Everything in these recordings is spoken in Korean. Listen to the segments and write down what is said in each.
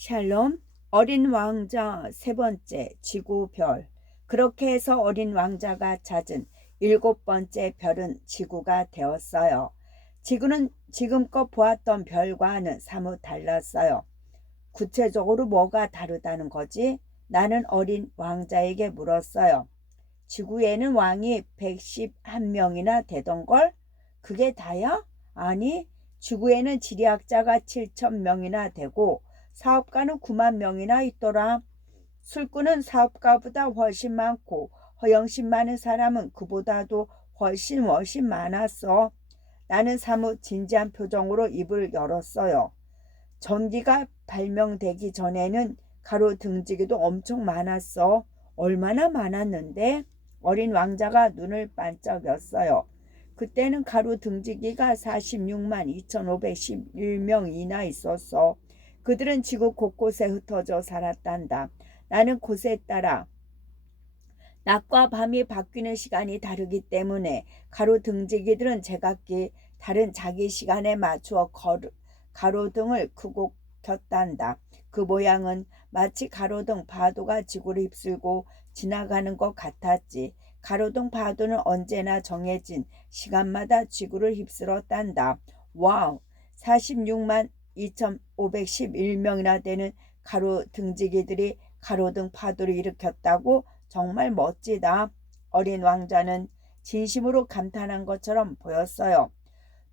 샬롬, 어린 왕자 세 번째 지구별. 그렇게 해서 어린 왕자가 찾은 일곱 번째 별은 지구가 되었어요. 지구는 지금껏 보았던 별과는 사뭇 달랐어요. 구체적으로 뭐가 다르다는 거지? 나는 어린 왕자에게 물었어요. 지구에는 왕이 111명이나 되던걸? 그게 다야? 아니, 지구에는 지리학자가 7,000명이나 되고 사업가는 9만 명이나 있더라. 술꾼은 사업가보다 훨씬 많고 허영심 많은 사람은 그보다도 훨씬 많았어. 나는 사뭇 진지한 표정으로 입을 열었어요. 전기가 발명되기 전에는 가로등지기도 엄청 많았어. 얼마나 많았는데? 어린 왕자가 눈을 반짝였어요. 그때는 가로등지기가 46만 2,511명이나 있었어. 그들은 지구 곳곳에 흩어져 살았단다. 나는 곳에 따라 낮과 밤이 바뀌는 시간이 다르기 때문에 가로등지기들은 제각기 다른 자기 시간에 맞추어 가로등을 크고 켰단다. 그 모양은 마치 가로등 파도가 지구를 휩쓸고 지나가는 것 같았지. 가로등 파도는 언제나 정해진 시간마다 지구를 휩쓸었단다. 와우! 46만 2,511명이나 되는 가로등지기들이 가로등 파도를 일으켰다고? 정말 멋지다. 어린 왕자는 진심으로 감탄한 것처럼 보였어요.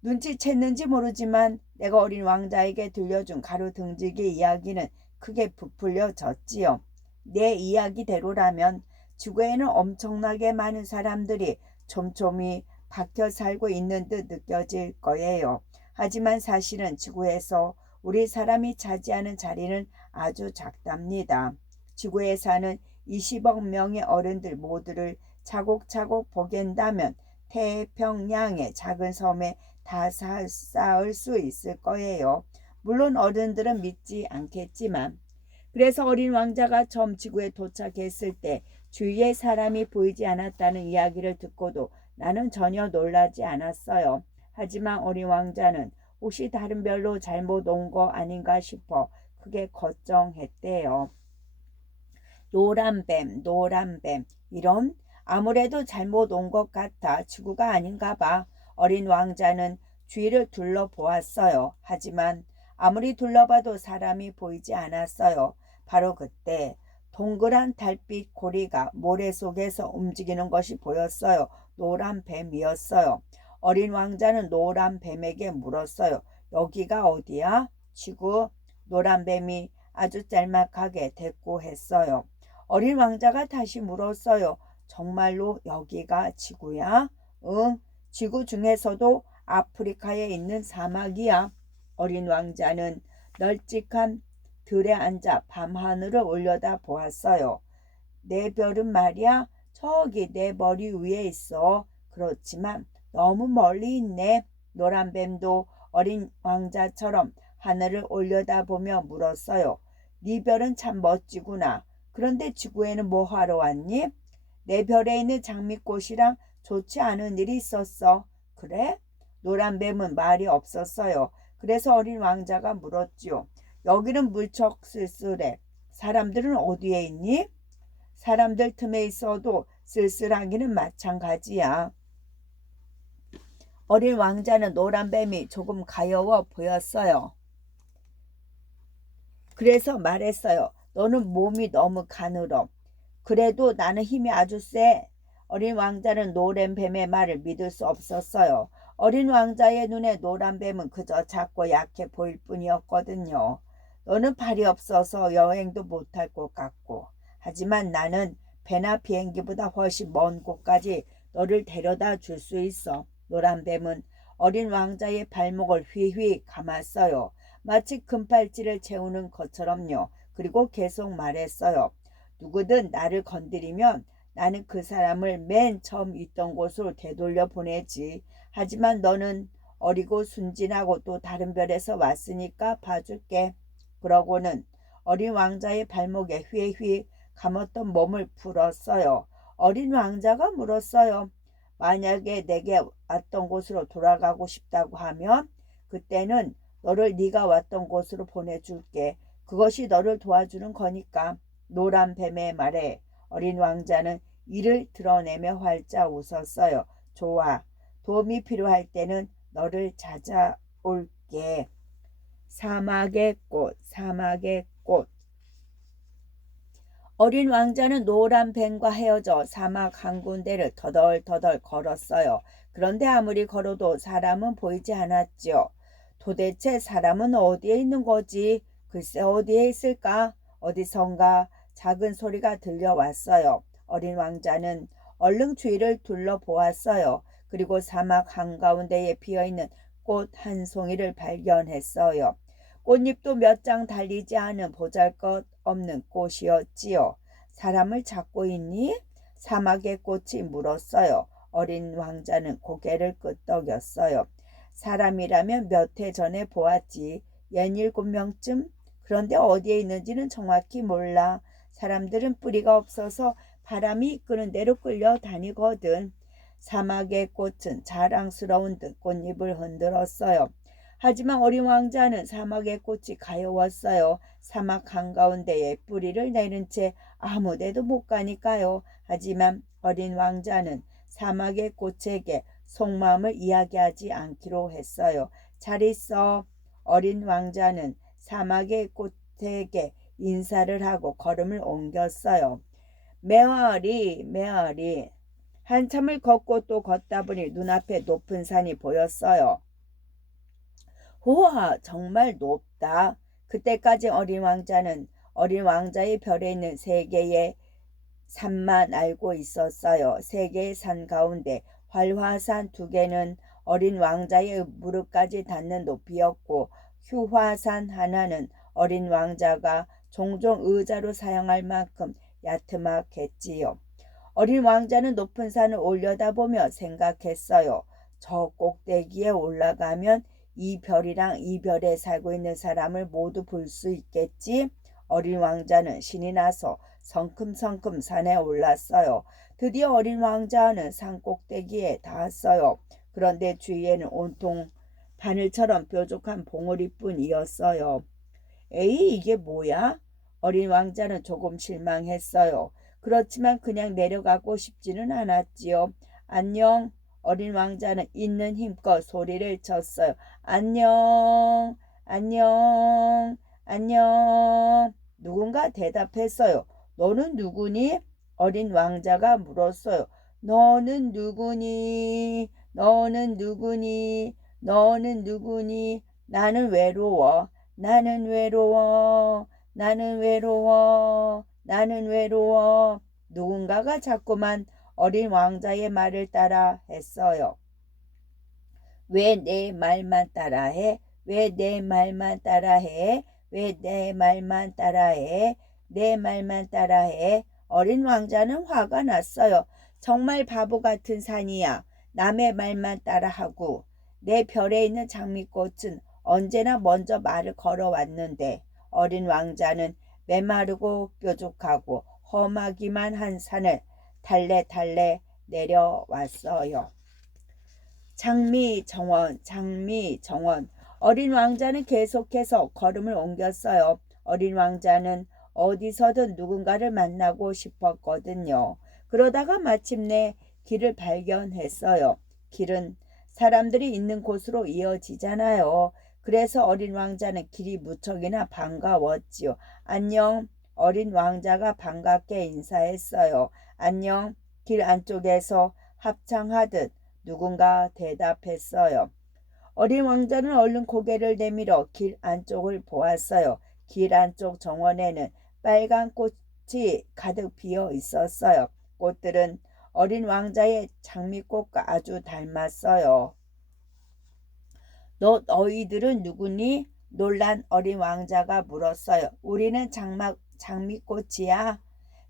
눈치챘는지 모르지만 내가 어린 왕자에게 들려준 가로등지기 이야기는 크게 부풀려졌지요. 내 이야기대로라면 지구에는 엄청나게 많은 사람들이 촘촘히 박혀 살고 있는 듯 느껴질 거예요. 하지만 사실은 지구에서 우리 사람이 차지하는 자리는 아주 작답니다. 지구에 사는 20억 명의 어른들 모두를 차곡차곡 보갠다면 태평양의 작은 섬에 다 쌓을 수 있을 거예요. 물론 어른들은 믿지 않겠지만. 그래서 어린 왕자가 처음 지구에 도착했을 때 주위에 사람이 보이지 않았다는 이야기를 듣고도 나는 전혀 놀라지 않았어요. 하지만 어린 왕자는 혹시 다른 별로 잘못 온 거 아닌가 싶어 크게 걱정했대요. 노란 뱀. 이런? 아무래도 잘못 온 것 같아. 지구가 아닌가 봐. 어린 왕자는 주위를 둘러보았어요. 하지만 아무리 둘러봐도 사람이 보이지 않았어요. 바로 그때 동그란 달빛 고리가 모래 속에서 움직이는 것이 보였어요. 노란 뱀이었어요. 어린 왕자는 노란 뱀에게 물었어요. 여기가 어디야? 지구. 노란 뱀이 아주 짤막하게 대꾸했어요. 어린 왕자가 다시 물었어요. 정말로 여기가 지구야? 응, 지구 중에서도 아프리카에 있는 사막이야. 어린 왕자는 널찍한 들에 앉아 밤하늘을 올려다 보았어요. 내 별은 말이야, 저기 내 머리 위에 있어. 그렇지만 너무 멀리 있네. 노란 뱀도 어린 왕자처럼 하늘을 올려다보며 물었어요. 네 별은 참 멋지구나. 그런데 지구에는 뭐 하러 왔니? 내 별에 있는 장미꽃이랑 좋지 않은 일이 있었어. 그래? 노란 뱀은 말이 없었어요. 그래서 어린 왕자가 물었지요. 여기는 무척 쓸쓸해. 사람들은 어디에 있니? 사람들 틈에 있어도 쓸쓸하기는 마찬가지야. 어린 왕자는 노란 뱀이 조금 가여워 보였어요. 그래서 말했어요. 너는 몸이 너무 가늘어. 그래도 나는 힘이 아주 세. 어린 왕자는 노란 뱀의 말을 믿을 수 없었어요. 어린 왕자의 눈에 노란 뱀은 그저 작고 약해 보일 뿐이었거든요. 너는 발이 없어서 여행도 못할 것 같고. 하지만 나는 배나 비행기보다 훨씬 먼 곳까지 너를 데려다 줄 수 있어. 노란 뱀은 어린 왕자의 발목을 휘휘 감았어요. 마치 금팔찌를 채우는 것처럼요. 그리고 계속 말했어요. 누구든 나를 건드리면 나는 그 사람을 맨 처음 있던 곳으로 되돌려 보내지. 하지만 너는 어리고 순진하고 또 다른 별에서 왔으니까 봐줄게. 그러고는 어린 왕자의 발목에 휘휘 감았던 몸을 풀었어요. 어린 왕자가 물었어요. 만약에 내게 왔던 곳으로 돌아가고 싶다고 하면 그때는 너를 네가 왔던 곳으로 보내줄게. 그것이 너를 도와주는 거니까. 노란 뱀의 말에 어린 왕자는 이를 드러내며 활짝 웃었어요. 좋아. 도움이 필요할 때는 너를 찾아올게. 사막의 꽃, 사막의 꽃. 어린 왕자는 노란 뱀과 헤어져 사막 한 군데를 터덜터덜 걸었어요. 그런데 아무리 걸어도 사람은 보이지 않았지요. 도대체 사람은 어디에 있는 거지? 글쎄 어디에 있을까? 어디선가 작은 소리가 들려왔어요. 어린 왕자는 얼른 주위를 둘러보았어요. 그리고 사막 한가운데에 피어있는 꽃 한 송이를 발견했어요. 꽃잎도 몇 장 달리지 않은 보잘것없는 꽃이었지요. 사람을 찾고 있니? 사막의 꽃이 물었어요. 어린 왕자는 고개를 끄덕였어요. 사람이라면 몇 해 전에 보았지. 67명쯤? 그런데 어디에 있는지는 정확히 몰라. 사람들은 뿌리가 없어서 바람이 이끄는 대로 끌려다니거든. 사막의 꽃은 자랑스러운 듯 꽃잎을 흔들었어요. 하지만 어린 왕자는 사막의 꽃이 가여웠어요. 사막 한가운데에 뿌리를 내린 채 아무데도 못 가니까요. 하지만 어린 왕자는 사막의 꽃에게 속마음을 이야기하지 않기로 했어요. 잘 있어. 어린 왕자는 사막의 꽃에게 인사를 하고 걸음을 옮겼어요. 메아리, 메아리. 한참을 걷고 또 걷다 보니 눈앞에 높은 산이 보였어요. 우와, 정말 높다. 그때까지 어린 왕자는 어린 왕자의 별에 있는 세 개의 산만 알고 있었어요. 세 개의 산 가운데 활화산 두 개는 어린 왕자의 무릎까지 닿는 높이였고 휴화산 하나는 어린 왕자가 종종 의자로 사용할 만큼 야트막했지요. 어린 왕자는 높은 산을 올려다보며 생각했어요. 저 꼭대기에 올라가면 이 별이랑 이 별에 살고 있는 사람을 모두 볼 수 있겠지? 어린 왕자는 신이 나서 성큼성큼 산에 올랐어요. 드디어 어린 왕자는 산 꼭대기에 닿았어요. 그런데 주위에는 온통 바늘처럼 뾰족한 봉우리뿐이었어요. 에이, 이게 뭐야? 어린 왕자는 조금 실망했어요. 그렇지만 그냥 내려가고 싶지는 않았지요. 안녕. 어린 왕자는 있는 힘껏 소리를 쳤어요. 안녕, 안녕, 안녕. 누군가 대답했어요. 너는 누구니? 어린 왕자가 물었어요. 너는 누구니? 너는 누구니? 너는 누구니? 나는 외로워. 나는 외로워. 나는 외로워. 나는 외로워. 누군가가 자꾸만 어린 왕자의 말을 따라 했어요. 왜 내 말만 따라해? 왜 내 말만 따라해? 왜 내 말만 따라해? 내 말만 따라해? 어린 왕자는 화가 났어요. 정말 바보 같은 산이야. 남의 말만 따라하고 내 별에 있는 장미꽃은 언제나 먼저 말을 걸어왔는데 어린 왕자는 메마르고 뾰족하고 험하기만 한 산을 달래달래 내려왔어요. 장미정원, 장미정원. 어린 왕자는 계속해서 걸음을 옮겼어요. 어린 왕자는 어디서든 누군가를 만나고 싶었거든요. 그러다가 마침내 길을 발견했어요. 길은 사람들이 있는 곳으로 이어지잖아요. 그래서 어린 왕자는 길이 무척이나 반가웠지요. 안녕. 어린 왕자가 반갑게 인사했어요. 안녕. 길 안쪽에서 합창하듯 누군가 대답했어요. 어린 왕자는 얼른 고개를 내밀어 길 안쪽을 보았어요. 길 안쪽 정원에는 빨간 꽃이 가득 피어 있었어요. 꽃들은 어린 왕자의 장미꽃과 아주 닮았어요. 너희들은 누구니? 놀란 어린 왕자가 물었어요. 우리는 장미꽃이야.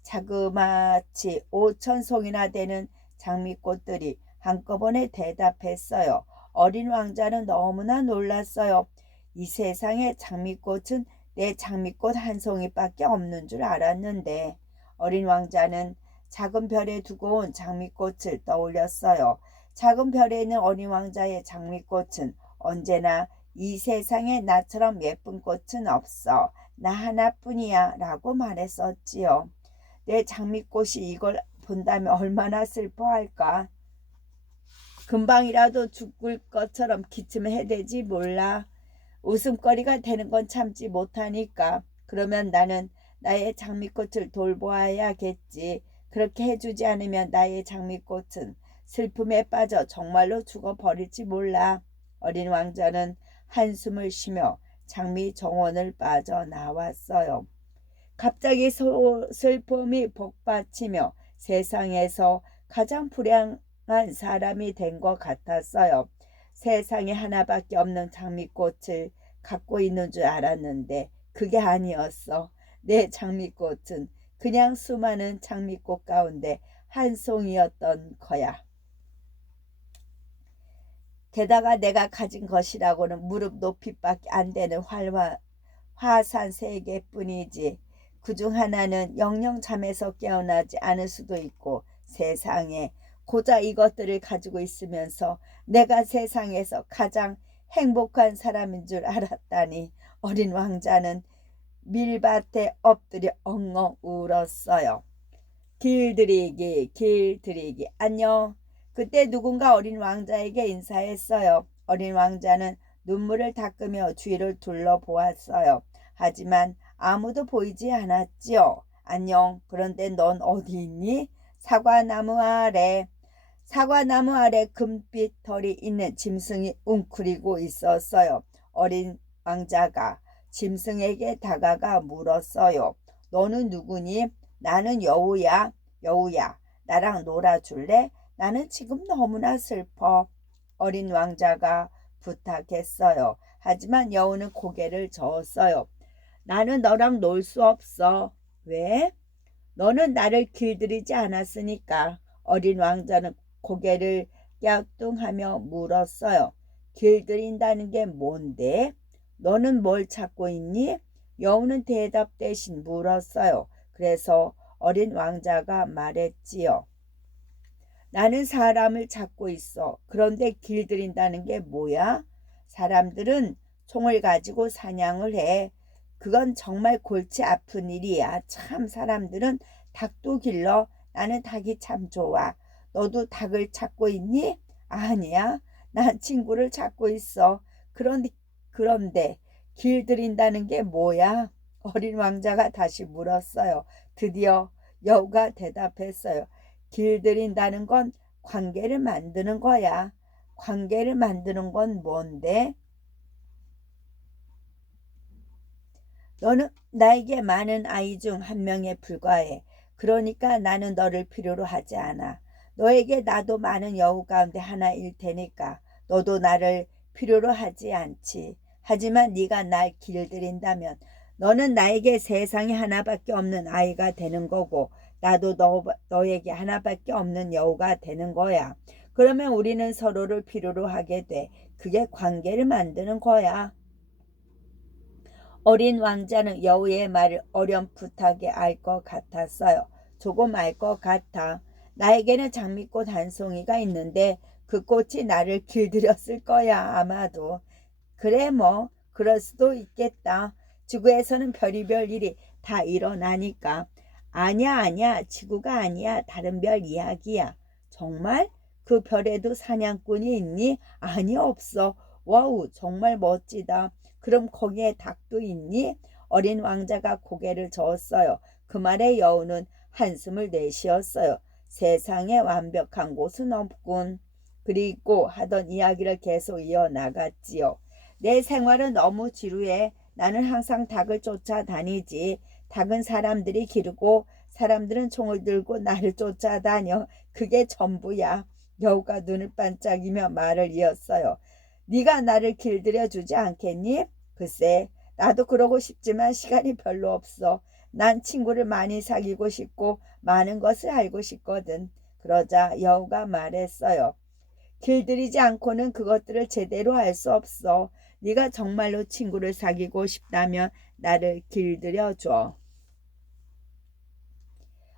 자그마치 5,000송이나 되는 장미꽃들이 한꺼번에 대답했어요. 어린 왕자는 너무나 놀랐어요. 이 세상에 장미꽃은 내 장미꽃 한 송이밖에 없는 줄 알았는데. 어린 왕자는 작은 별에 두고 온 장미꽃을 떠올렸어요. 작은 별에 있는 어린 왕자의 장미꽃은 언제나 이 세상에 나처럼 예쁜 꽃은 없어. 나 하나뿐이야 라고 말했었지요. 내 장미꽃이 이걸 본다면 얼마나 슬퍼할까. 금방이라도 죽을 것처럼 기침을 해대지 몰라. 웃음거리가 되는 건 참지 못하니까. 그러면 나는 나의 장미꽃을 돌보아야겠지. 그렇게 해주지 않으면 나의 장미꽃은 슬픔에 빠져 정말로 죽어버릴지 몰라. 어린 왕자는 한숨을 쉬며 장미 정원을 빠져나왔어요. 갑자기 슬픔이 복받치며 세상에서 가장 불행한 사람이 된 것 같았어요. 세상에 하나밖에 없는 장미꽃을 갖고 있는 줄 알았는데 그게 아니었어. 내 장미꽃은 그냥 수많은 장미꽃 가운데 한 송이였던 거야. 게다가 내가 가진 것이라고는 무릎 높이밖에 안 되는 화산 3개뿐이지. 그중 하나는 영영 잠에서 깨어나지 않을 수도 있고 세상에 고작 이것들을 가지고 있으면서 내가 세상에서 가장 행복한 사람인 줄 알았다니. 어린 왕자는 밀밭에 엎드려 엉엉 울었어요. 길들이기 안녕. 그때 누군가 어린 왕자에게 인사했어요. 어린 왕자는 눈물을 닦으며 주위를 둘러보았어요. 하지만 아무도 보이지 않았지요. 안녕. 그런데 넌 어디 있니? 사과나무 아래 금빛 털이 있는 짐승이 웅크리고 있었어요. 어린 왕자가 짐승에게 다가가 물었어요. 너는 누구니? 나는 여우야. 여우야, 나랑 놀아줄래? 나는 지금 너무나 슬퍼. 어린 왕자가 부탁했어요. 하지만 여우는 고개를 저었어요. 나는 너랑 놀 수 없어. 왜? 너는 나를 길들이지 않았으니까. 어린 왕자는 고개를 갸우뚱하며 물었어요. 길들인다는 게 뭔데? 너는 뭘 찾고 있니? 여우는 대답 대신 물었어요. 그래서 어린 왕자가 말했지요. 나는 사람을 찾고 있어. 그런데 길들인다는 게 뭐야? 사람들은 총을 가지고 사냥을 해. 그건 정말 골치 아픈 일이야. 참 사람들은 닭도 길러. 나는 닭이 참 좋아. 너도 닭을 찾고 있니? 아니야. 난 친구를 찾고 있어. 그런데 길들인다는 게 뭐야? 어린 왕자가 다시 물었어요. 드디어 여우가 대답했어요. 길들인다는 건 관계를 만드는 거야. 관계를 만드는 건 뭔데? 너는 나에게 많은 아이 중 한 명에 불과해. 그러니까 나는 너를 필요로 하지 않아. 너에게 나도 많은 여우 가운데 하나일 테니까 너도 나를 필요로 하지 않지. 하지만 네가 날 길들인다면 너는 나에게 세상에 하나밖에 없는 아이가 되는 거고 나도 너에게 하나밖에 없는 여우가 되는 거야. 그러면 우리는 서로를 필요로 하게 돼. 그게 관계를 만드는 거야. 어린 왕자는 여우의 말을 어렴풋하게 알 것 같았어요. 조금 알 것 같아. 나에게는 장미꽃 한 송이가 있는데 그 꽃이 나를 길들였을 거야 아마도. 그래 뭐 그럴 수도 있겠다. 지구에서는 별의별 일이 다 일어나니까. 아니야 지구가 아니야. 다른 별 이야기야. 정말? 그 별에도 사냥꾼이 있니? 아니 없어. 와우 정말 멋지다. 그럼 거기에 닭도 있니? 어린 왕자가 고개를 저었어요. 그 말에 여우는 한숨을 내쉬었어요. 세상에 완벽한 곳은 없군. 그리고 하던 이야기를 계속 이어나갔지요. 내 생활은 너무 지루해. 나는 항상 닭을 쫓아다니지. 닭은 사람들이 기르고 사람들은 총을 들고 나를 쫓아다녀. 그게 전부야. 여우가 눈을 반짝이며 말을 이었어요. 네가 나를 길들여 주지 않겠니? 글쎄, 나도 그러고 싶지만 시간이 별로 없어. 난 친구를 많이 사귀고 싶고 많은 것을 알고 싶거든. 그러자 여우가 말했어요. 길들이지 않고는 그것들을 제대로 알 수 없어. 네가 정말로 친구를 사귀고 싶다면 나를 길들여 줘.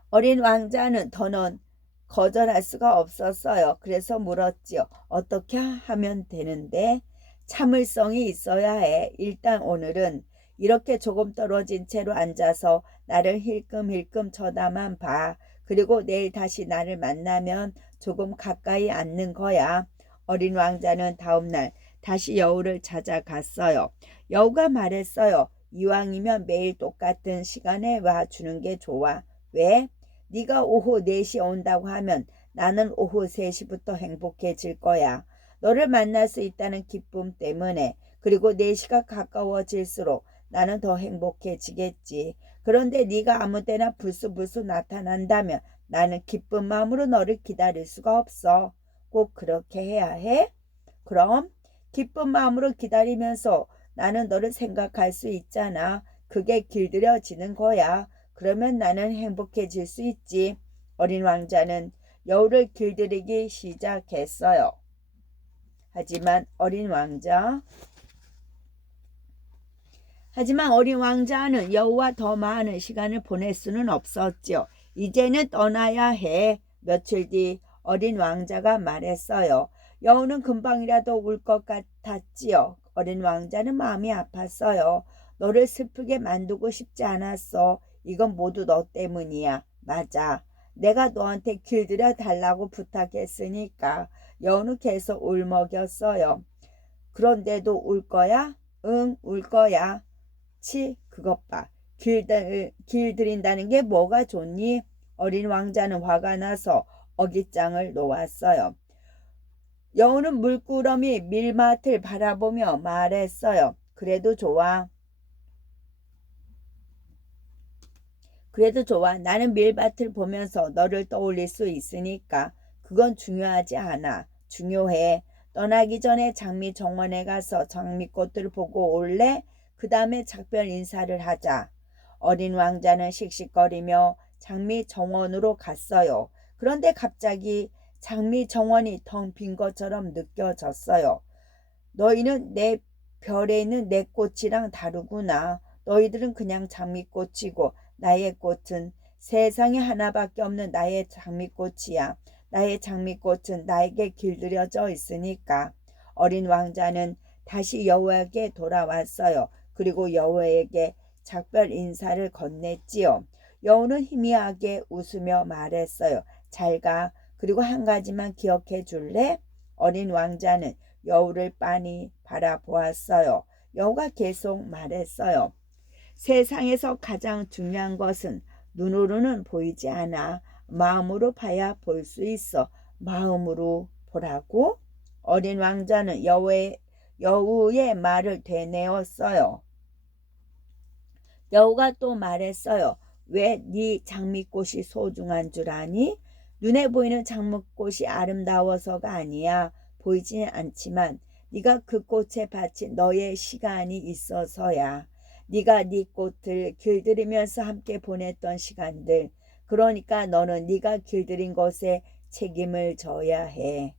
어린 왕자는 더는 거절할 수가 없었어요. 그래서 물었지요. 어떻게 하면 되는데? 참을성이 있어야 해. 일단 오늘은 이렇게 조금 떨어진 채로 앉아서 나를 힐끔힐끔 쳐다만 봐. 그리고 내일 다시 나를 만나면 조금 가까이 앉는 거야. 어린 왕자는 다음날 다시 여우를 찾아갔어요. 여우가 말했어요. 이왕이면 매일 똑같은 시간에 와주는 게 좋아. 왜? 네가 오후 4시에 온다고 하면 나는 오후 3시부터 행복해질 거야. 너를 만날 수 있다는 기쁨 때문에. 그리고 4시가 가까워질수록 나는 더 행복해지겠지. 그런데 네가 아무 때나 불쑥불쑥 나타난다면 나는 기쁜 마음으로 너를 기다릴 수가 없어. 꼭 그렇게 해야 해? 그럼 기쁜 마음으로 기다리면서 나는 너를 생각할 수 있잖아. 그게 길들여지는 거야. 그러면 나는 행복해질 수 있지. 어린 왕자는 여우를 길들이기 시작했어요. 하지만 어린 왕자는 여우와 더 많은 시간을 보낼 수는 없었죠. 이제는 떠나야 해. 며칠 뒤 어린 왕자가 말했어요. 여우는 금방이라도 울 것 같았지요. 어린 왕자는 마음이 아팠어요. 너를 슬프게 만들고 싶지 않았어. 이건 모두 너 때문이야. 맞아. 내가 너한테 길들여 달라고 부탁했으니까. 여우는 계속 울먹였어요. 그런데도 울 거야? 응, 울 거야. 그것 봐. 길들인다는 게 뭐가 좋니? 어린 왕자는 화가 나서 어깃장을 놓았어요. 여우는 물끄러미 밀밭을 바라보며 말했어요. 그래도 좋아. 나는 밀밭을 보면서 너를 떠올릴 수 있으니까. 그건 중요하지 않아. 중요해. 떠나기 전에 장미 정원에 가서 장미꽃을 보고 올래? 그 다음에 작별 인사를 하자. 어린 왕자는 씩씩거리며 장미 정원으로 갔어요. 그런데 갑자기 장미 정원이 텅 빈 것처럼 느껴졌어요. 너희는 내 별에 있는 내 꽃이랑 다르구나. 너희들은 그냥 장미꽃이고 나의 꽃은 세상에 하나밖에 없는 나의 장미꽃이야. 나의 장미꽃은 나에게 길들여져 있으니까. 어린 왕자는 다시 여우에게 돌아왔어요. 그리고 여우에게 작별 인사를 건넸지요. 여우는 희미하게 웃으며 말했어요. 잘 가. 그리고 한 가지만 기억해 줄래? 어린 왕자는 여우를 빤히 바라보았어요. 여우가 계속 말했어요. 세상에서 가장 중요한 것은 눈으로는 보이지 않아. 마음으로 봐야 볼 수 있어. 마음으로 보라고? 어린 왕자는 여우의 말을 되뇌었어요. 여우가 또 말했어요. 왜 네 장미꽃이 소중한 줄 아니? 눈에 보이는 장미꽃이 아름다워서가 아니야. 보이지는 않지만 네가 그 꽃에 바친 너의 시간이 있어서야. 네가 네 꽃을 길들이면서 함께 보냈던 시간들. 그러니까 너는 네가 길들인 것에 책임을 져야 해.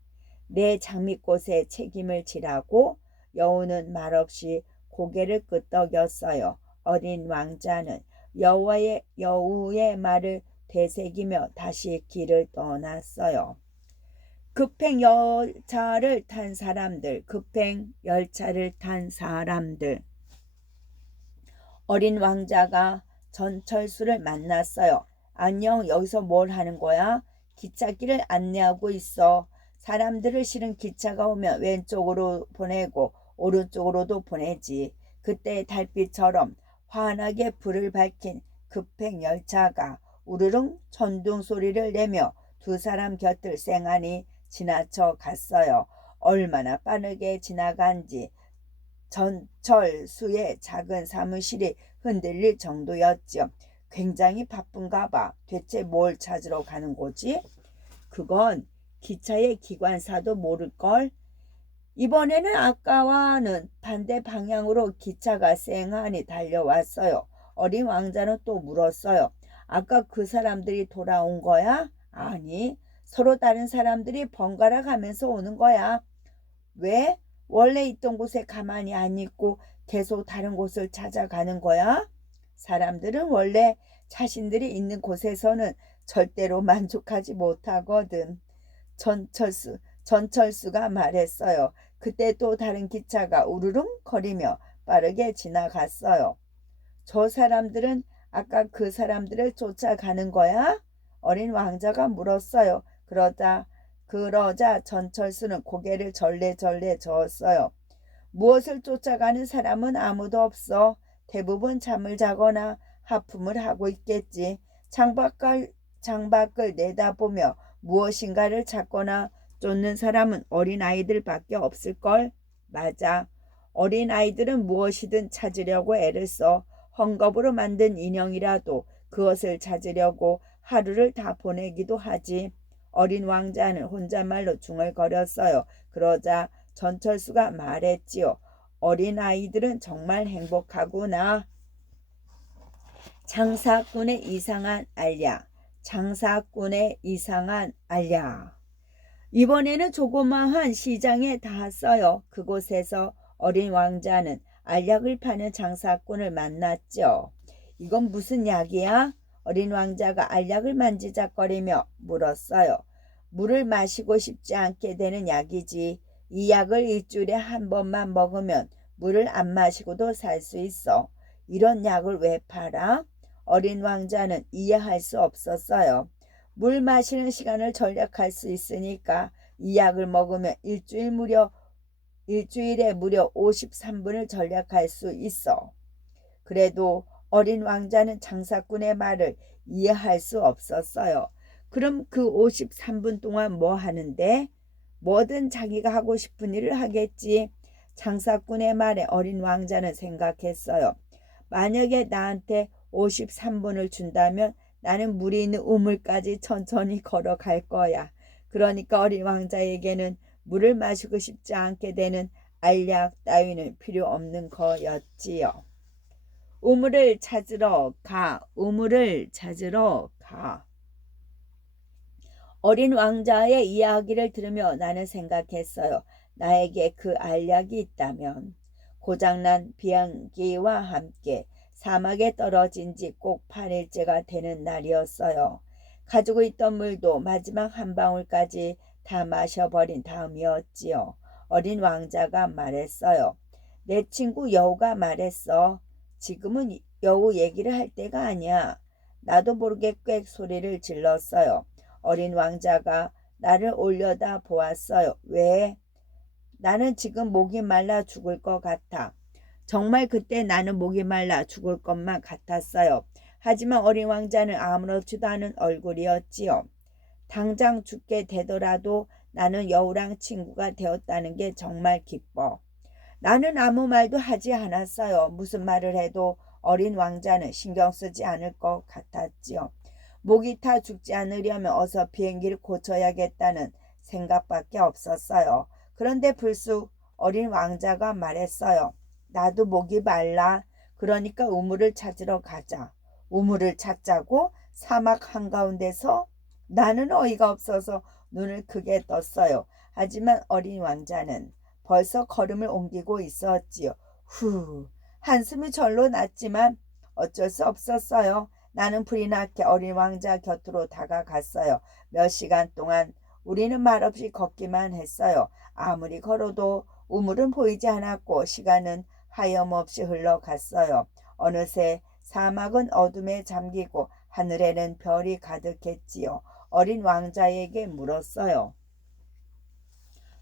내 장미꽃에 책임을 지라고. 여우는 말없이 고개를 끄덕였어요. 어린 왕자는 여우의 말을 되새기며 다시 길을 떠났어요. 급행 열차를 탄 사람들. 어린 왕자가 전철수를 만났어요. 안녕, 여기서 뭘 하는 거야? 기찻길을 안내하고 있어. 사람들을 실은 기차가 오면 왼쪽으로 보내고 오른쪽으로도 보내지. 그때 달빛처럼 환하게 불을 밝힌 급행 열차가 우르릉 천둥 소리를 내며 두 사람 곁을 쌩하니 지나쳐 갔어요. 얼마나 빠르게 지나간지 전철수의 작은 사무실이 흔들릴 정도였죠. 굉장히 바쁜가 봐. 대체 뭘 찾으러 가는 거지? 그건 기차의 기관사도 모를걸. 이번에는 아까와는 반대 방향으로 기차가 쌩하니 달려왔어요. 어린 왕자는 또 물었어요. 아까 그 사람들이 돌아온 거야? 아니, 서로 다른 사람들이 번갈아 가면서 오는 거야. 왜? 원래 있던 곳에 가만히 안 있고 계속 다른 곳을 찾아가는 거야? 사람들은 원래 자신들이 있는 곳에서는 절대로 만족하지 못하거든. 전철수가 말했어요. 그때 또 다른 기차가 우르릉 거리며 빠르게 지나갔어요. 저 사람들은 아까 그 사람들을 쫓아가는 거야? 어린 왕자가 물었어요. 그러자 전철수는 고개를 절레절레 저었어요. 무엇을 쫓아가는 사람은 아무도 없어. 대부분 잠을 자거나 하품을 하고 있겠지. 창밖을 내다보며 무엇인가를 찾거나 쫓는 사람은 어린아이들밖에 없을걸? 맞아. 어린아이들은 무엇이든 찾으려고 애를 써. 헝겊으로 만든 인형이라도 그것을 찾으려고 하루를 다 보내기도 하지. 어린 왕자는 혼잣말로 중얼거렸어요. 그러자 전철수가 말했지요. 어린아이들은 정말 행복하구나. 장사꾼의 이상한 알약. 장사꾼의 이상한 알약. 이번에는 조그마한 시장에 닿았어요. 그곳에서 어린 왕자는 알약을 파는 장사꾼을 만났죠. 이건 무슨 약이야? 어린 왕자가 알약을 만지작거리며 물었어요. 물을 마시고 싶지 않게 되는 약이지. 이 약을 일주일에 한 번만 먹으면 물을 안 마시고도 살 수 있어. 이런 약을 왜 팔아? 어린 왕자는 이해할 수 없었어요. 물 마시는 시간을 절약할 수 있으니까 이 약을 먹으면 일주일에 무려 53분을 절약할 수 있어. 그래도 어린 왕자는 장사꾼의 말을 이해할 수 없었어요. 그럼 그 53분 동안 뭐 하는데? 뭐든 자기가 하고 싶은 일을 하겠지. 장사꾼의 말에 어린 왕자는 생각했어요. 만약에 나한테 53분을 준다면 나는 물이 있는 우물까지 천천히 걸어갈 거야. 그러니까 어린 왕자에게는 물을 마시고 싶지 않게 되는 알약 따위는 필요 없는 거였지요. 우물을 찾으러 가. 우물을 찾으러 가. 어린 왕자의 이야기를 들으며 나는 생각했어요. 나에게 그 알약이 있다면. 고장난 비행기와 함께 사막에 떨어진 지 꼭 8일째가 되는 날이었어요. 가지고 있던 물도 마지막 한 방울까지 다 마셔버린 다음이었지요. 어린 왕자가 말했어요. 내 친구 여우가 말했어. 지금은 여우 얘기를 할 때가 아니야. 나도 모르게 꽥 소리를 질렀어요. 어린 왕자가 나를 올려다 보았어요. 왜? 나는 지금 목이 말라 죽을 것 같아. 정말 그때 나는 목이 말라 죽을 것만 같았어요. 하지만 어린 왕자는 아무렇지도 않은 얼굴이었지요. 당장 죽게 되더라도 나는 여우랑 친구가 되었다는 게 정말 기뻐. 나는 아무 말도 하지 않았어요. 무슨 말을 해도 어린 왕자는 신경 쓰지 않을 것 같았지요. 목이 타 죽지 않으려면 어서 비행기를 고쳐야겠다는 생각밖에 없었어요. 그런데 불쑥 어린 왕자가 말했어요. 나도 목이 말라. 그러니까 우물을 찾으러 가자. 우물을 찾자고? 사막 한가운데서? 나는 어이가 없어서 눈을 크게 떴어요. 하지만 어린 왕자는 벌써 걸음을 옮기고 있었지요. 한숨이 절로 났지만 어쩔 수 없었어요. 나는 불이 나게 어린 왕자 곁으로 다가갔어요. 몇 시간 동안 우리는 말없이 걷기만 했어요. 아무리 걸어도 우물은 보이지 않았고 시간은 하염없이 흘러갔어요. 어느새 사막은 어둠에 잠기고 하늘에는 별이 가득했지요. 어린 왕자에게 물었어요.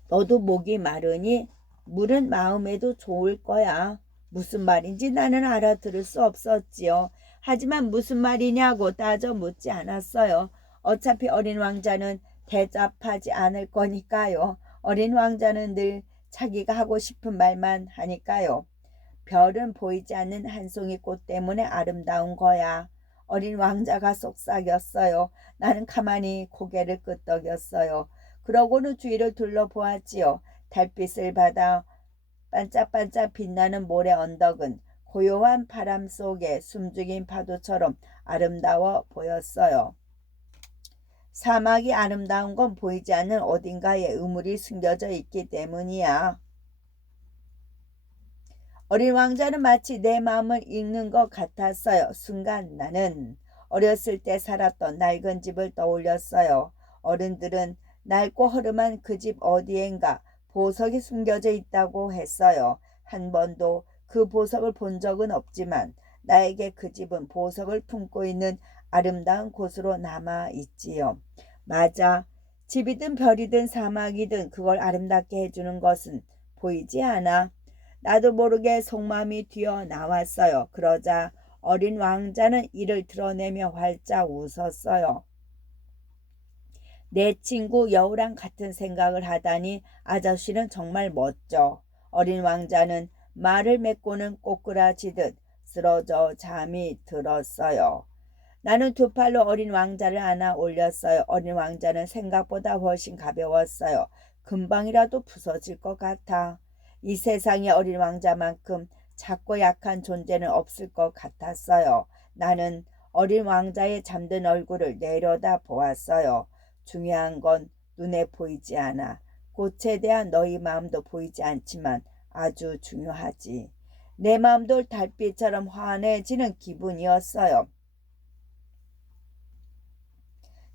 너도 목이 마르니? 물은 마음에도 좋을 거야. 무슨 말인지 나는 알아들을 수 없었지요. 하지만 무슨 말이냐고 따져 묻지 않았어요. 어차피 어린 왕자는 대답하지 않을 거니까요. 어린 왕자는 늘 자기가 하고 싶은 말만 하니까요. 별은 보이지 않는 한 송이 꽃 때문에 아름다운 거야. 어린 왕자가 속삭였어요. 나는 가만히 고개를 끄덕였어요. 그러고는 주위를 둘러보았지요. 달빛을 받아 반짝반짝 빛나는 모래 언덕은 고요한 바람 속에 숨죽인 파도처럼 아름다워 보였어요. 사막이 아름다운 건 보이지 않는 어딘가에 우물이 숨겨져 있기 때문이야. 어린 왕자는 마치 내 마음을 읽는 것 같았어요. 순간 나는 어렸을 때 살았던 낡은 집을 떠올렸어요. 어른들은 낡고 허름한 그 집 어디엔가 보석이 숨겨져 있다고 했어요. 한 번도 그 보석을 본 적은 없지만 나에게 그 집은 보석을 품고 있는 아름다운 곳으로 남아 있지요. 맞아. 집이든 별이든 사막이든 그걸 아름답게 해주는 것은 보이지 않아. 나도 모르게 속마음이 튀어나왔어요. 그러자 어린 왕자는 이를 드러내며 활짝 웃었어요. 내 친구 여우랑 같은 생각을 하다니 아저씨는 정말 멋져. 어린 왕자는 말을 맺고는 꼬꾸라지듯 쓰러져 잠이 들었어요. 나는 두 팔로 어린 왕자를 안아 올렸어요. 어린 왕자는 생각보다 훨씬 가벼웠어요. 금방이라도 부서질 것 같아. 이 세상에 어린 왕자만큼 작고 약한 존재는 없을 것 같았어요. 나는 어린 왕자의 잠든 얼굴을 내려다 보았어요. 중요한 건 눈에 보이지 않아. 꽃에 대한 너희 마음도 보이지 않지만 아주 중요하지. 내 마음도 달빛처럼 환해지는 기분이었어요.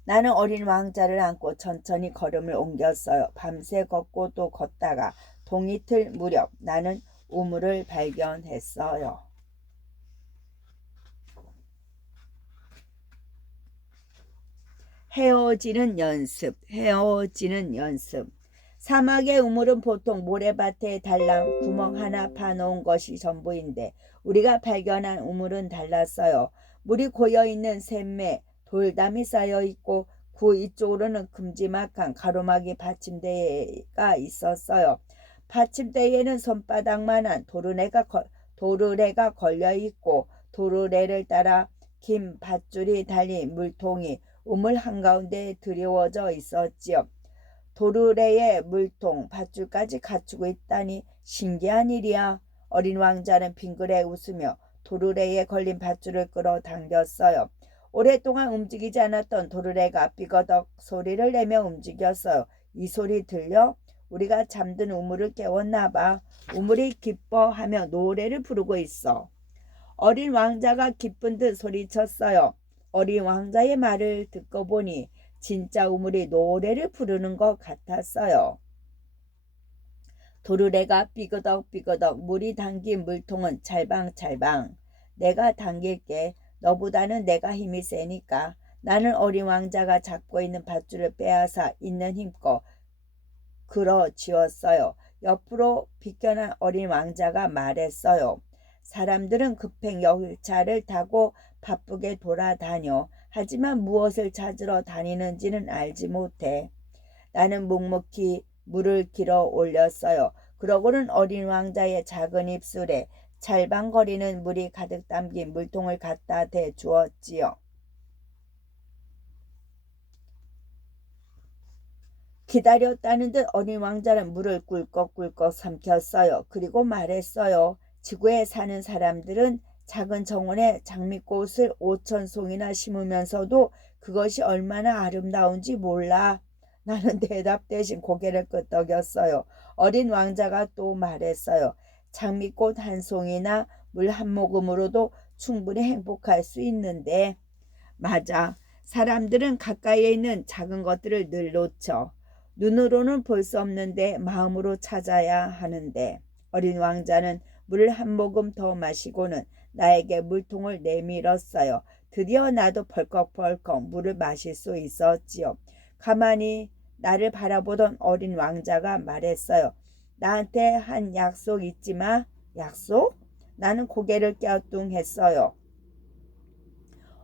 나는 어린 왕자를 안고 천천히 걸음을 옮겼어요. 밤새 걷고 또 걷다가 동이틀 무렵 나는 우물을 발견했어요. 헤어지는 연습, 헤어지는 연습. 사막의 우물은 보통 모래밭에 달랑 구멍 하나 파놓은 것이 전부인데 우리가 발견한 우물은 달랐어요. 물이 고여있는 샘에 돌담이 쌓여있고 그 이쪽으로는 큼지막한 가로막이 받침대가 있었어요. 받침대에는 손바닥만한 도르래가 걸려있고 도르래를 따라 긴 밧줄이 달린 물통이 우물 한가운데에 드리워져 있었지요. 도르래의 물통, 밧줄까지 갖추고 있다니 신기한 일이야. 어린 왕자는 빙그레 웃으며 도르래에 걸린 밧줄을 끌어당겼어요. 오랫동안 움직이지 않았던 도르래가 삐거덕 소리를 내며 움직였어요. 이 소리 들려? 우리가 잠든 우물을 깨웠나 봐. 우물이 기뻐하며 노래를 부르고 있어. 어린 왕자가 기쁜 듯 소리쳤어요. 어린 왕자의 말을 듣고 보니 진짜 우물이 노래를 부르는 것 같았어요. 도르래가 삐그덕삐그덕 물이 담긴 물통은 찰방찰방. 내가 당길게. 너보다는 내가 힘이 세니까. 나는 어린 왕자가 잡고 있는 밧줄을 빼앗아 있는 힘껏 그러쥐었어요. 옆으로 비껴난 어린 왕자가 말했어요. 사람들은 급행 열차를 타고 바쁘게 돌아다녀. 하지만 무엇을 찾으러 다니는지는 알지 못해. 나는 묵묵히 물을 길어 올렸어요. 그러고는 어린 왕자의 작은 입술에 찰방거리는 물이 가득 담긴 물통을 갖다 대 주었지요. 기다렸다는 듯 어린 왕자는 물을 꿀꺽꿀꺽 삼켰어요. 그리고 말했어요. 지구에 사는 사람들은 작은 정원에 장미꽃을 5,000송이나 심으면서도 그것이 얼마나 아름다운지 몰라. 나는 대답 대신 고개를 끄덕였어요. 어린 왕자가 또 말했어요. 장미꽃 한 송이나 물 한 모금으로도 충분히 행복할 수 있는데. 맞아. 사람들은 가까이에 있는 작은 것들을 늘 놓쳐. 눈으로는 볼 수 없는데 마음으로 찾아야 하는데. 어린 왕자는 물을 한 모금 더 마시고는 나에게 물통을 내밀었어요. 드디어 나도 벌컥벌컥 물을 마실 수 있었지요. 가만히 나를 바라보던 어린 왕자가 말했어요. 나한테 한 약속 잊지 마. 약속? 나는 고개를 갸우뚱했어요.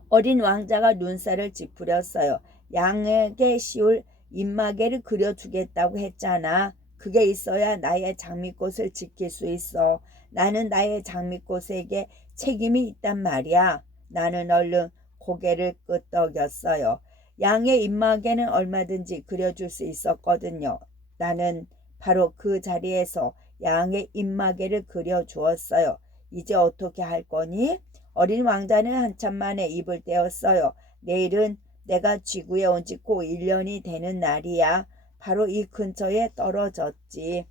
어린 왕자가 눈살을 찌푸렸어요. 양에게 씌울 입마개를 그려주겠다고 했잖아. 그게 있어야 나의 장미꽃을 지킬 수 있어. 나는 나의 장미꽃에게 책임이 있단 말이야. 나는 얼른 고개를 끄덕였어요. 양의 입마개는 얼마든지 그려줄 수 있었거든요. 나는 바로 그 자리에서 양의 입마개를 그려주었어요. 이제 어떻게 할 거니? 어린 왕자는 한참 만에 입을 떼었어요. 내일은 내가 지구에 온 지 꼭 1년이 되는 날이야. 바로 이 근처에 떨어졌지.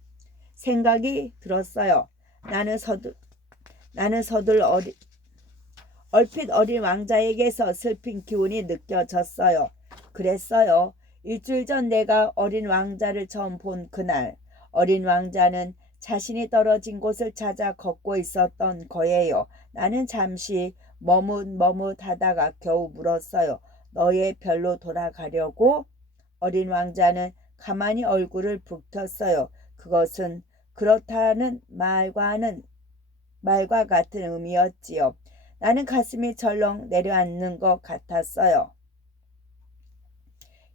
생각이 들었어요. 나는 서둘 얼핏 어린 왕자에게서 슬픈 기운이 느껴졌어요. 그랬어요. 일주일 전 내가 어린 왕자를 처음 본 그날, 어린 왕자는 자신이 떨어진 곳을 찾아 걷고 있었던 거예요. 나는 잠시 머뭇머뭇하다가 겨우 물었어요. 너의 별로 돌아가려고? 어린 왕자는 가만히 얼굴을 붉혔어요. 그것은 그렇다는 말과 같은 의미였지요. 나는 가슴이 절렁 내려앉는 것 같았어요.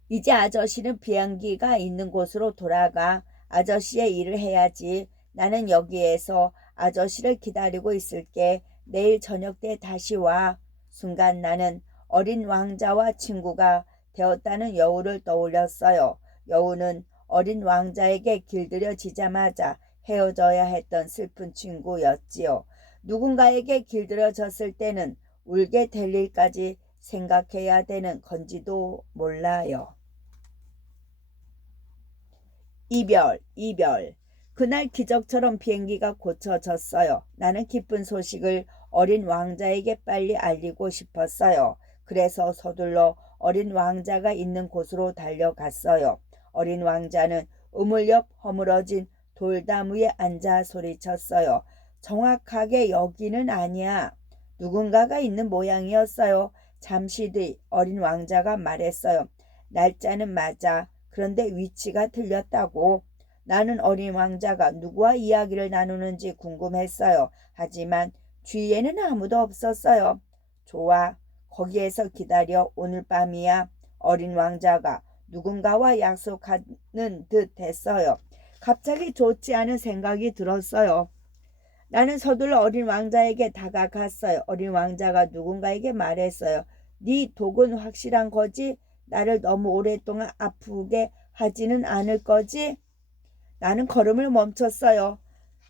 이제 아저씨는 비행기가 있는 곳으로 돌아가 아저씨의 일을 해야지. 나는 여기에서 아저씨를 기다리고 있을게. 내일 저녁 때 다시 와. 순간 나는 어린 왕자와 친구가 되었다는 여우를 떠올렸어요. 여우는 어린 왕자에게 길들여지자마자 헤어져야 했던 슬픈 친구였지요. 누군가에게 길들여졌을 때는 울게 될 일까지 생각해야 되는 건지도 몰라요. 이별. 그날 기적처럼 비행기가 고쳐졌어요. 나는 기쁜 소식을 어린 왕자에게 빨리 알리고 싶었어요. 그래서 서둘러 어린 왕자가 있는 곳으로 달려갔어요. 어린 왕자는 우물 옆 허물어진 돌담 위에 앉아 소리쳤어요. 정확하게 여기는 아니야. 누군가가 있는 모양이었어요. 잠시 뒤 어린 왕자가 말했어요. 날짜는 맞아. 그런데 위치가 틀렸다고. 나는 어린 왕자가 누구와 이야기를 나누는지 궁금했어요. 하지만 주위에는 아무도 없었어요. 좋아. 거기에서 기다려. 오늘 밤이야. 어린 왕자가 누군가와 약속하는 듯 했어요. 갑자기 좋지 않은 생각이 들었어요. 나는 서둘러 어린 왕자에게 다가갔어요. 어린 왕자가 누군가에게 말했어요. 네 독은 확실한 거지? 나를 너무 오랫동안 아프게 하지는 않을 거지? 나는 걸음을 멈췄어요.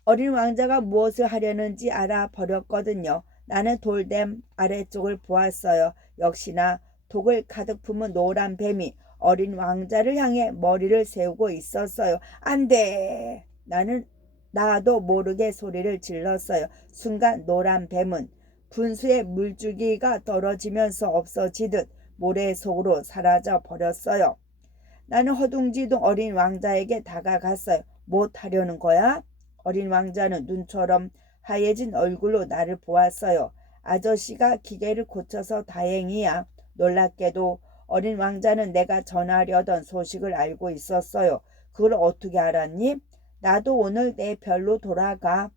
어린 왕자가 무엇을 하려는지 알아버렸거든요. 나는 돌댐 아래쪽을 보았어요. 역시나 독을 가득 품은 노란 뱀이 어린 왕자를 향해 머리를 세우고 있었어요. 안 돼! 나도 모르게 소리를 질렀어요. 순간 노란 뱀은 분수의 물줄기가 떨어지면서 없어지듯 모래 속으로 사라져 버렸어요. 나는 허둥지둥 어린 왕자에게 다가갔어요. 못하려는 거야? 어린 왕자는 눈처럼 하얘진 얼굴로 나를 보았어요. 아저씨가 기계를 고쳐서 다행이야. 놀랍게도 어린 왕자는 내가 전하려던 소식을 알고 있었어요. 그걸 어떻게 알았니? 나도 오늘 내 별로 돌아가.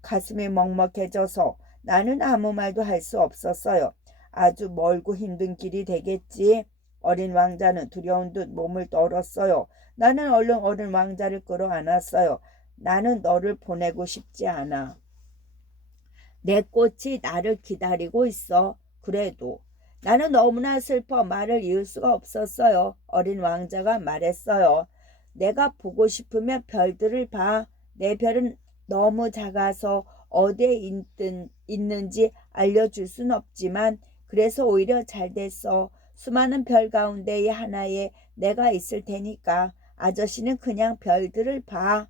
가슴이 먹먹해져서 나는 아무 말도 할 수 없었어요. 아주 멀고 힘든 길이 되겠지. 어린 왕자는 두려운 듯 몸을 떨었어요. 나는 얼른 어린 왕자를 끌어안았어요. 나는 너를 보내고 싶지 않아. 내 꽃이 나를 기다리고 있어. 그래도 나는 너무나 슬퍼 말을 이을 수가 없었어요. 어린 왕자가 말했어요. 내가 보고 싶으면 별들을 봐. 내 별은 너무 작아서 어디에 있는지 알려줄 순 없지만 그래서 오히려 잘 됐어. 수많은 별 가운데의 하나에 내가 있을 테니까 아저씨는 그냥 별들을 봐.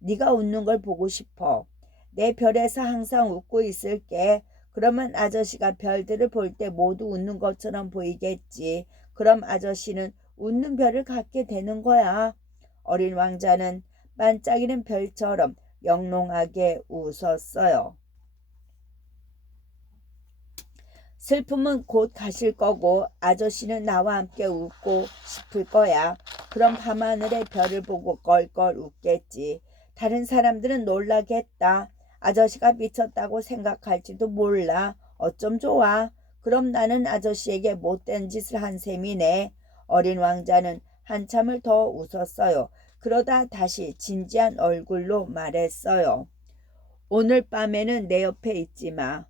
네가 웃는 걸 보고 싶어. 내 별에서 항상 웃고 있을게. 그러면 아저씨가 별들을 볼 때 모두 웃는 것처럼 보이겠지. 그럼 아저씨는 웃는 별을 갖게 되는 거야. 어린 왕자는 반짝이는 별처럼 영롱하게 웃었어요. 슬픔은 곧 가실 거고 아저씨는 나와 함께 웃고 싶을 거야. 그럼 밤하늘의 별을 보고 껄껄 웃겠지. 다른 사람들은 놀라겠다. 아저씨가 미쳤다고 생각할지도 몰라. 어쩜 좋아. 그럼 나는 아저씨에게 못된 짓을 한 셈이네. 어린 왕자는 한참을 더 웃었어요. 그러다 다시 진지한 얼굴로 말했어요. 오늘 밤에는 내 옆에 있지 마.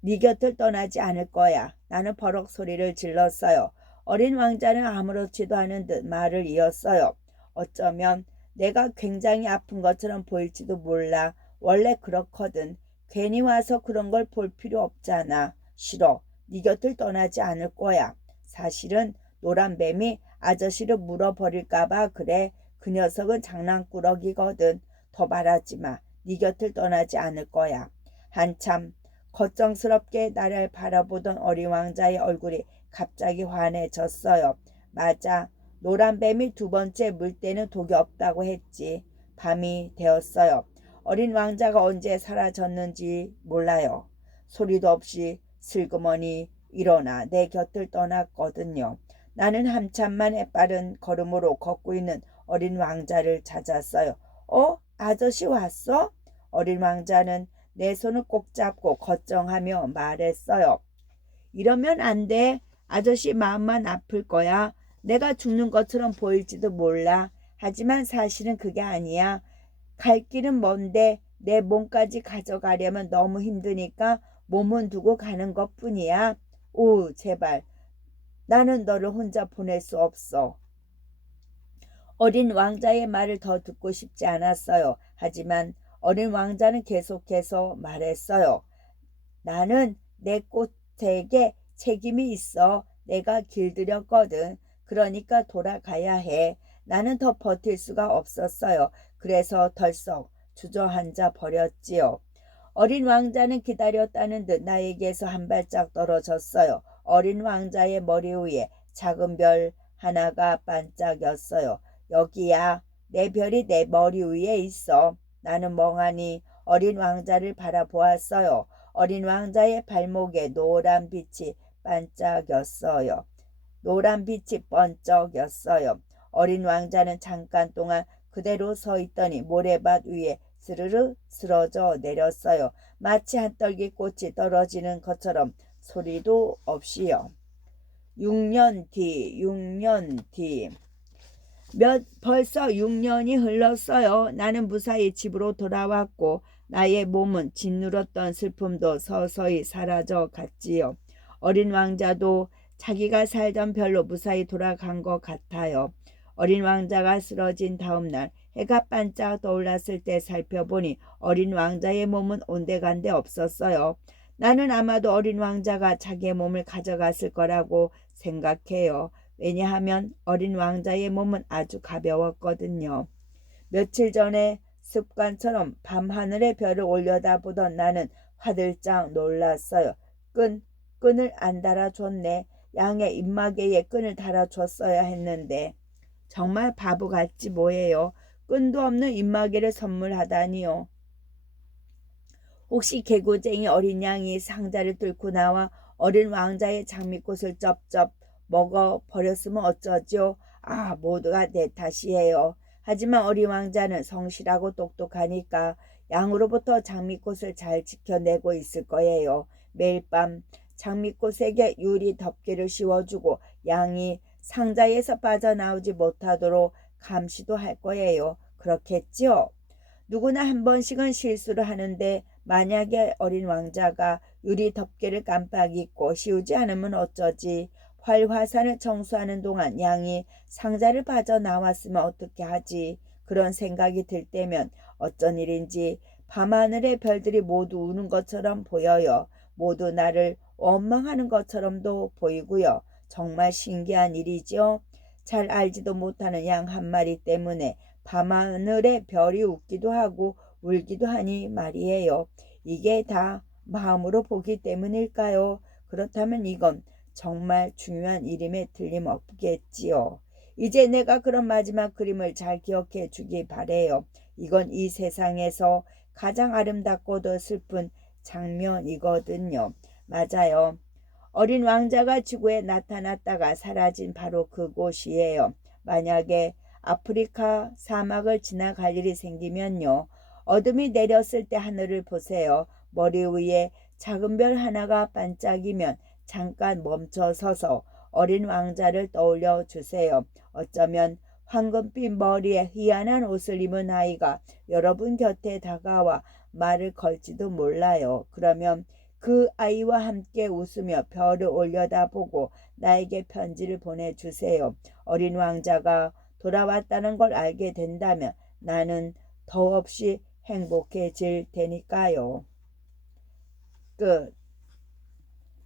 네 곁을 떠나지 않을 거야. 나는 버럭 소리를 질렀어요. 어린 왕자는 아무렇지도 않은 듯 말을 이었어요. 어쩌면 내가 굉장히 아픈 것처럼 보일지도 몰라. 원래 그렇거든. 괜히 와서 그런 걸 볼 필요 없잖아. 싫어. 네 곁을 떠나지 않을 거야. 사실은 노란 뱀이 아저씨를 물어버릴까 봐 그래. 그 녀석은 장난꾸러기거든. 더 말하지 마. 네 곁을 떠나지 않을 거야. 한참 걱정스럽게 나를 바라보던 어린 왕자의 얼굴이 갑자기 환해졌어요. 맞아. 노란 뱀이 두 번째 물때는 독이 없다고 했지. 밤이 되었어요. 어린 왕자가 언제 사라졌는지 몰라요. 소리도 없이 슬그머니 일어나 내 곁을 떠났거든요. 나는 한참 만에 빠른 걸음으로 걷고 있는 어린 왕자를 찾았어요. 아저씨 왔어? 어린 왕자는 내 손을 꼭 잡고 걱정하며 말했어요. 이러면 안 돼. 아저씨 마음만 아플 거야. 내가 죽는 것처럼 보일지도 몰라. 하지만 사실은 그게 아니야. 갈 길은 먼데 내 몸까지 가져가려면 너무 힘드니까 몸은 두고 가는 것뿐이야. 오, 제발. 나는 너를 혼자 보낼 수 없어. 어린 왕자의 말을 더 듣고 싶지 않았어요. 하지만 어린 왕자는 계속해서 말했어요. 나는 내 꽃에게 책임이 있어. 내가 길들였거든. 그러니까 돌아가야 해. 나는 더 버틸 수가 없었어요. 그래서 덜썩 주저앉아 버렸지요. 어린 왕자는 기다렸다는 듯 나에게서 한 발짝 떨어졌어요. 어린 왕자의 머리 위에 작은 별 하나가 반짝였어요. 여기야. 내 별이 내 머리 위에 있어. 나는 멍하니 어린 왕자를 바라보았어요. 어린 왕자의 발목에 노란 빛이 반짝였어요. 노란 빛이 번쩍였어요. 어린 왕자는 잠깐 동안 그대로 서 있더니 모래밭 위에 스르르 쓰러져 내렸어요. 마치 한 떨기 꽃이 떨어지는 것처럼 소리도 없이요. 6년 뒤. 벌써 6년이 흘렀어요. 나는 무사히 집으로 돌아왔고 나의 몸은 짓누렀던 슬픔도 서서히 사라져 갔지요. 어린 왕자도 자기가 살던 별로 무사히 돌아간 것 같아요. 어린 왕자가 쓰러진 다음 날 해가 반짝 떠올랐을 때 살펴보니 어린 왕자의 몸은 온데간데 없었어요. 나는 아마도 어린 왕자가 자기의 몸을 가져갔을 거라고 생각해요. 왜냐하면 어린 왕자의 몸은 아주 가벼웠거든요. 며칠 전에 습관처럼 밤하늘의 별을 올려다보던 나는 화들짝 놀랐어요. 끈을 안 달아줬네. 양의 입마개에 끈을 달아줬어야 했는데. 정말 바보 같지 뭐예요. 끈도 없는 입마개를 선물하다니요. 혹시 개구쟁이 어린 양이 상자를 뚫고 나와 어린 왕자의 장미꽃을 쩝쩝 먹어버렸으면 어쩌죠? 모두가 내 탓이에요. 하지만 어린 왕자는 성실하고 똑똑하니까 양으로부터 장미꽃을 잘 지켜내고 있을 거예요. 매일 밤 장미꽃에게 유리 덮개를 씌워주고 양이 상자에서 빠져나오지 못하도록 감시도 할 거예요. 그렇겠지요? 누구나 한 번씩은 실수를 하는데 만약에 어린 왕자가 유리 덮개를 깜빡 잊고 씌우지 않으면 어쩌지? 활화산을 청소하는 동안 양이 상자를 빠져나왔으면 어떻게 하지? 그런 생각이 들 때면 어쩐 일인지 밤하늘의 별들이 모두 우는 것처럼 보여요. 모두 나를 원망하는 것처럼도 보이고요. 정말 신기한 일이죠. 잘 알지도 못하는 양 한 마리 때문에 밤하늘의 별이 웃기도 하고 울기도 하니 말이에요. 이게 다 마음으로 보기 때문일까요? 그렇다면 이건 정말 중요한 일임에 틀림없겠지요. 이제 내가 그런 마지막 그림을 잘 기억해 주기 바래요. 이건 이 세상에서 가장 아름답고도 슬픈 장면이거든요. 맞아요. 어린 왕자가 지구에 나타났다가 사라진 바로 그곳이에요. 만약에 아프리카 사막을 지나갈 일이 생기면요. 어둠이 내렸을 때 하늘을 보세요. 머리 위에 작은 별 하나가 반짝이면 잠깐 멈춰 서서 어린 왕자를 떠올려 주세요. 어쩌면 황금빛 머리에 희한한 옷을 입은 아이가 여러분 곁에 다가와 말을 걸지도 몰라요. 그러면 그 아이와 함께 웃으며 별을 올려다보고 나에게 편지를 보내주세요. 어린 왕자가 돌아왔다는 걸 알게 된다면 나는 더없이 행복해질 테니까요. 끝.